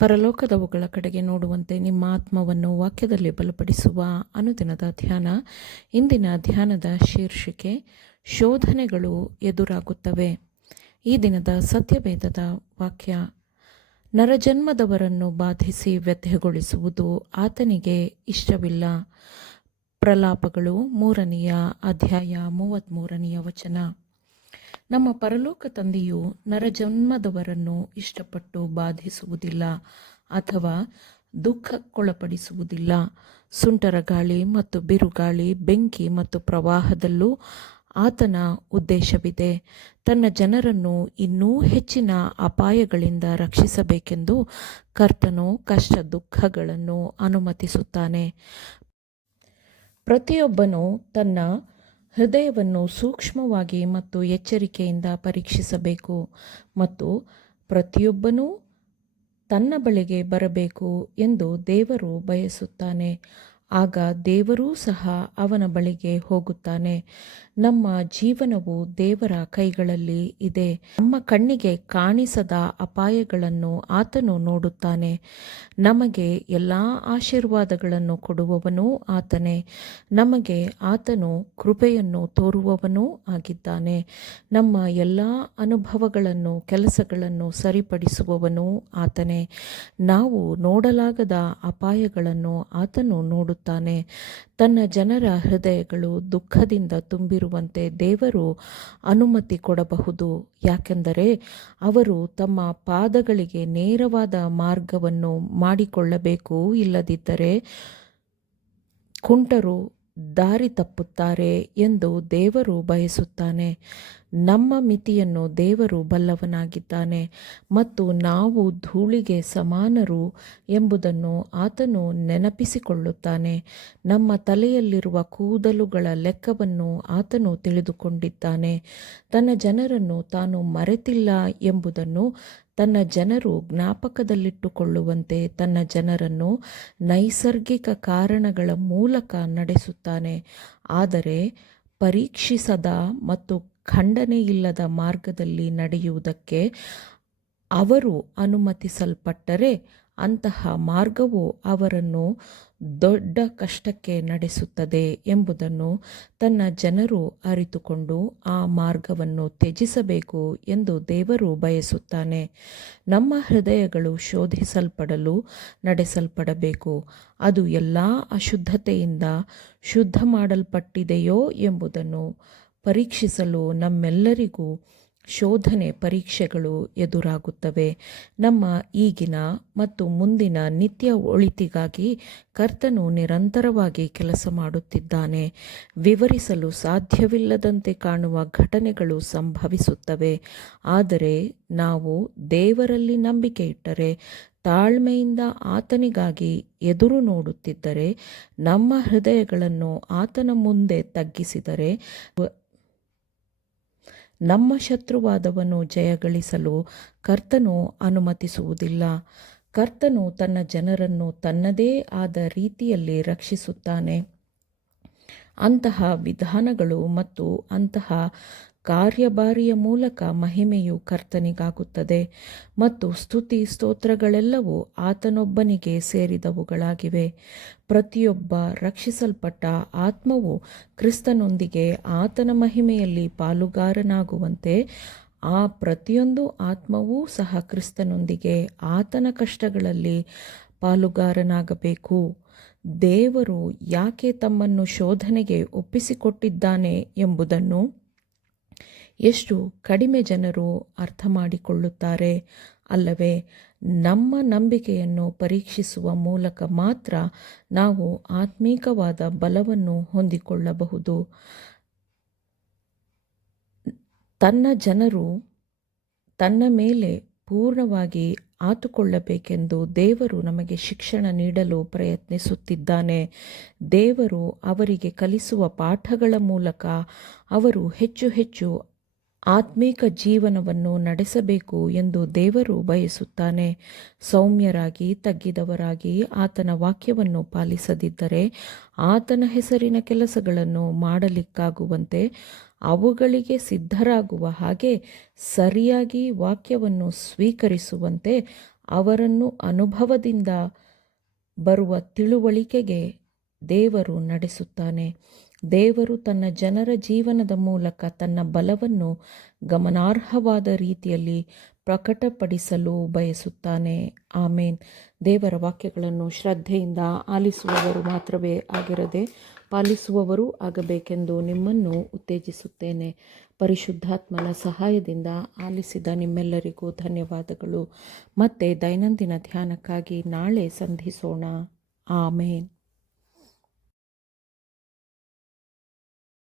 ಪರಲೋಕದವುಗಳ ಕಡೆಗೆ ನೋಡುವಂತೆ ನಿಮ್ಮ ಆತ್ಮವನ್ನು ವಾಕ್ಯದಲ್ಲಿ ಬಲಪಡಿಸುವ ಅನುದಿನದ ಧ್ಯಾನ. ಇಂದಿನ ಧ್ಯಾನದ ಶೀರ್ಷಿಕೆ ಶೋಧನೆಗಳು ಎದುರಾಗುತ್ತವೆ. ಈ ದಿನದ ಸತ್ಯವೇದದ ವಾಕ್ಯ: ನರಜನ್ಮದವರನ್ನು ಬಾಧಿಸಿ ವ್ಯಥೆಗೊಳಿಸುವುದು ಆತನಿಗೆ ಇಷ್ಟವಿಲ್ಲ. ಪ್ರಲಾಪಗಳು 3ನೇ ಅಧ್ಯಾಯ 33ನೇ ವಚನ. ನಮ್ಮ ಪರಲೋಕ ತಂದೆಯು ನರಜನ್ಮದವರನ್ನು ಇಷ್ಟಪಟ್ಟು ಬಾಧಿಸುವುದಿಲ್ಲ ಅಥವಾ ದುಃಖಕ್ಕೊಳಪಡಿಸುವುದಿಲ್ಲ. ಸುಂಟರ ಗಾಳಿ ಮತ್ತು ಬಿರುಗಾಳಿ, ಬೆಂಕಿ ಮತ್ತು ಪ್ರವಾಹದಲ್ಲೂ ಆತನ ಉದ್ದೇಶವಿದೆ. ತನ್ನ ಜನರನ್ನು ಇನ್ನೂ ಹೆಚ್ಚಿನ ಅಪಾಯಗಳಿಂದ ರಕ್ಷಿಸಬೇಕೆಂದು ಕರ್ತನು ಕಷ್ಟ ದುಃಖಗಳನ್ನು ಅನುಮತಿಸುತ್ತಾನೆ. ಪ್ರತಿಯೊಬ್ಬನು ತನ್ನ ಹೃದಯವನ್ನು ಸೂಕ್ಷ್ಮವಾಗಿ ಮತ್ತು ಎಚ್ಚರಿಕೆಯಿಂದ ಪರೀಕ್ಷಿಸಬೇಕು ಮತ್ತು ಪ್ರತಿಯೊಬ್ಬನೂ ತನ್ನ ಬಳಿಗೆ ಬರಬೇಕು ಎಂದು ದೇವರು ಬಯಸುತ್ತಾನೆ. ಆಗ ದೇವರೂ ಸಹ ಅವನ ಬಳಿಗೆ ಹೋಗುತ್ತಾನೆ. ನಮ್ಮ ಜೀವನವು ದೇವರ ಕೈಗಳಲ್ಲಿ ಇದೆ. ನಮ್ಮ ಕಣ್ಣಿಗೆ ಕಾಣಿಸದ ಅಪಾಯಗಳನ್ನು ಆತನು ನೋಡುತ್ತಾನೆ. ನಮಗೆ ಎಲ್ಲ ಆಶೀರ್ವಾದಗಳನ್ನು ಕೊಡುವವನೂ ಆತನೇ. ನಮಗೆ ಆತನು ಕೃಪೆಯನ್ನು ತೋರುವವನೂ ಆಗಿದ್ದಾನೆ. ನಮ್ಮ ಎಲ್ಲ ಅನುಭವಗಳನ್ನು, ಕೆಲಸಗಳನ್ನು ಸರಿಪಡಿಸುವವನೂ ಆತನೇ. ನಾವು ನೋಡಲಾಗದ ಅಪಾಯಗಳನ್ನು ಆತನು ನೋಡುತ್ತಾನೆ. ತನ್ನ ಜನರ ಹೃದಯಗಳು ದುಃಖದಿಂದ ತುಂಬಿರುವಂತೆ ದೇವರು ಅನುಮತಿ ಕೊಡಬಹುದು. ಯಾಕೆಂದರೆ ಅವರು ತಮ್ಮ ಪಾದಗಳಿಗೆ ನೇರವಾದ ಮಾರ್ಗವನ್ನು ಮಾಡಿಕೊಳ್ಳಬೇಕು. ಇಲ್ಲದಿದ್ದರೆ ಕುಂಟರು ದಾರಿ ತಪ್ಪುತ್ತಾರೆ ಎಂದು ದೇವರು ಬಯಸುತ್ತಾನೆ. ನಮ್ಮ ಮಿತಿಯನ್ನು ದೇವರು ಬಲ್ಲವನಾಗಿದ್ದಾನೆ ಮತ್ತು ನಾವು ಧೂಳಿಗೆ ಸಮಾನರು ಎಂಬುದನ್ನು ಆತನು ನೆನಪಿಸಿಕೊಳ್ಳುತ್ತಾನೆ. ನಮ್ಮ ತಲೆಯಲ್ಲಿರುವ ಕೂದಲುಗಳ ಲೆಕ್ಕವನ್ನು ಆತನು ತಿಳಿದುಕೊಂಡಿದ್ದಾನೆ. ತನ್ನ ಜನರನ್ನು ತಾನು ಮರೆತಿಲ್ಲ ಎಂಬುದನ್ನು ತನ್ನ ಜನರು ಜ್ಞಾಪಕದಲ್ಲಿಟ್ಟುಕೊಳ್ಳುವಂತೆ ತನ್ನ ಜನರನ್ನು ನೈಸರ್ಗಿಕ ಕಾರಣಗಳ ಮೂಲಕ ನಡೆಸುತ್ತಾನೆ. ಆದರೆ ಪರೀಕ್ಷಿಸದ ಮತ್ತು ಖಂಡನೆಯಿಲ್ಲದ ಮಾರ್ಗದಲ್ಲಿ ನಡೆಯುವುದಕ್ಕೆ ಅವರು ಅನುಮತಿಸಲ್ಪಟ್ಟರೆ ಅಂತಹ ಮಾರ್ಗವು ಅವರನ್ನು ದೊಡ್ಡ ಕಷ್ಟಕ್ಕೆ ನಡೆಸುತ್ತದೆ ಎಂಬುದನ್ನು ತನ್ನ ಜನರು ಅರಿತುಕೊಂಡು ಆ ಮಾರ್ಗವನ್ನು ತ್ಯಜಿಸಬೇಕು ಎಂದು ದೇವರು ಬಯಸುತ್ತಾನೆ. ನಮ್ಮ ಹೃದಯಗಳು ಶೋಧಿಸಲ್ಪಡಲು ನಡೆಸಲ್ಪಡಬೇಕು. ಅದು ಎಲ್ಲ ಅಶುದ್ಧತೆಯಿಂದ ಶುದ್ಧ ಮಾಡಲ್ಪಟ್ಟಿದೆಯೋ ಎಂಬುದನ್ನು ಪರೀಕ್ಷಿಸಲು ನಮ್ಮೆಲ್ಲರಿಗೂ ಶೋಧನೆ, ಪರೀಕ್ಷೆಗಳು ಎದುರಾಗುತ್ತವೆ. ನಮ್ಮ ಈಗಿನ ಮತ್ತು ಮುಂದಿನ ನಿತ್ಯ ಒಳಿತಿಗಾಗಿ ಕರ್ತನು ನಿರಂತರವಾಗಿ ಕೆಲಸ ಮಾಡುತ್ತಿದ್ದಾನೆ. ವಿವರಿಸಲು ಸಾಧ್ಯವಿಲ್ಲದಂತೆ ಕಾಣುವ ಘಟನೆಗಳು ಸಂಭವಿಸುತ್ತವೆ. ಆದರೆ ನಾವು ದೇವರಲ್ಲಿ ನಂಬಿಕೆ ಇಟ್ಟರೆ, ತಾಳ್ಮೆಯಿಂದ ಆತನಿಗಾಗಿ ಎದುರು ನೋಡುತ್ತಿದ್ದರೆ, ನಮ್ಮ ಹೃದಯಗಳನ್ನು ಆತನ ಮುಂದೆ ತಗ್ಗಿಸಿದರೆ, ನಮ್ಮ ಶತ್ರುವಾದವನು ಜಯಗಳಿಸಲು ಕರ್ತನು ಅನುಮತಿಸುವುದಿಲ್ಲ. ಕರ್ತನು ತನ್ನ ಜನರನ್ನು ತನ್ನದೇ ಆದ ರೀತಿಯಲ್ಲಿ ರಕ್ಷಿಸುತ್ತಾನೆ. ಅಂತಹ ವಿಧಾನಗಳು ಮತ್ತು ಅಂತಹ ಕಾರ್ಯಭಾರಿಯ ಮೂಲಕ ಮಹಿಮೆಯು ಕರ್ತನಿಗಾಗುತ್ತದೆ ಮತ್ತು ಸ್ತುತಿ ಸ್ತೋತ್ರಗಳೆಲ್ಲವೂ ಆತನೊಬ್ಬನಿಗೆ ಸೇರಿದವುಗಳಾಗಿವೆ. ಪ್ರತಿಯೊಬ್ಬ ರಕ್ಷಿಸಲ್ಪಟ್ಟ ಆತ್ಮವು ಕ್ರಿಸ್ತನೊಂದಿಗೆ ಆತನ ಮಹಿಮೆಯಲ್ಲಿ ಪಾಲುಗಾರನಾಗುವಂತೆ ಆ ಪ್ರತಿಯೊಂದು ಆತ್ಮವೂ ಸಹ ಕ್ರಿಸ್ತನೊಂದಿಗೆ ಆತನ ಕಷ್ಟಗಳಲ್ಲಿ ಪಾಲುಗಾರನಾಗಬೇಕು. ದೇವರು ಯಾಕೆ ತಮ್ಮನ್ನು ಶೋಧನೆಗೆ ಒಪ್ಪಿಸಿಕೊಟ್ಟಿದ್ದಾನೆ ಎಂಬುದನ್ನು ಎಷ್ಟು ಕಡಿಮೆ ಜನರು ಅರ್ಥ ಮಾಡಿಕೊಳ್ಳುತ್ತಾರೆ ಅಲ್ಲವೇ? ನಮ್ಮ ನಂಬಿಕೆಯನ್ನು ಪರೀಕ್ಷಿಸುವ ಮೂಲಕ ಮಾತ್ರ ನಾವು ಆತ್ಮೀಕವಾದ ಬಲವನ್ನು ಹೊಂದಿಕೊಳ್ಳಬಹುದು. ತನ್ನ ಜನರು ತನ್ನ ಮೇಲೆ ಪೂರ್ಣವಾಗಿ ಆತುಕೊಳ್ಳಬೇಕೆಂದು ದೇವರು ನಮಗೆ ಶಿಕ್ಷಣ ನೀಡಲು ಪ್ರಯತ್ನಿಸುತ್ತಿದ್ದಾನೆ. ದೇವರು ಅವರಿಗೆ ಕಲಿಸುವ ಪಾಠಗಳ ಮೂಲಕ ಅವರು ಹೆಚ್ಚು ಹೆಚ್ಚು ಆತ್ಮೀಕ ಜೀವನವನ್ನು ನಡೆಸಬೇಕು ಎಂದು ದೇವರು ಬಯಸುತ್ತಾನೆ. ಸೌಮ್ಯರಾಗಿ, ತಗ್ಗಿದವರಾಗಿ ಆತನ ವಾಕ್ಯವನ್ನು ಪಾಲಿಸದಿದ್ದರೆ ಆತನ ಹೆಸರಿನ ಕೆಲಸಗಳನ್ನು ಮಾಡಲಿಕ್ಕಾಗುವಂತೆ ಅವುಗಳಿಗೆ ಸಿದ್ಧರಾಗುವ ಹಾಗೆ ಸರಿಯಾಗಿ ವಾಕ್ಯವನ್ನು ಸ್ವೀಕರಿಸುವಂತೆ ಅವರನ್ನು ಅನುಭವದಿಂದ ಬರುವ ತಿಳುವಳಿಕೆಗೆ ದೇವರು ನಡೆಸುತ್ತಾನೆ. ದೇವರು ತನ್ನ ಜನರ ಜೀವನದ ಮೂಲಕ ತನ್ನ ಬಲವನ್ನು ಗಮನಾರ್ಹವಾದ ರೀತಿಯಲ್ಲಿ ಪ್ರಕಟಪಡಿಸಲು ಬಯಸುತ್ತಾನೆ. ಆಮೇನ್. ದೇವರ ವಾಕ್ಯಗಳನ್ನು ಶ್ರದ್ಧೆಯಿಂದ ಆಲಿಸುವವರು ಮಾತ್ರವೇ ಆಗಿರದೆ ಪಾಲಿಸುವವರೂ ಆಗಬೇಕೆಂದು ನಿಮ್ಮನ್ನು ಉತ್ತೇಜಿಸುತ್ತೇನೆ. ಪರಿಶುದ್ಧಾತ್ಮನ ಸಹಾಯದಿಂದ ಆಲಿಸಿದ ನಿಮ್ಮೆಲ್ಲರಿಗೂ ಧನ್ಯವಾದಗಳು. ಮತ್ತೆ ದೈನಂದಿನ ಧ್ಯಾನಕ್ಕಾಗಿ ನಾಳೆ ಸಂಧಿಸೋಣ. ಆಮೇನ್.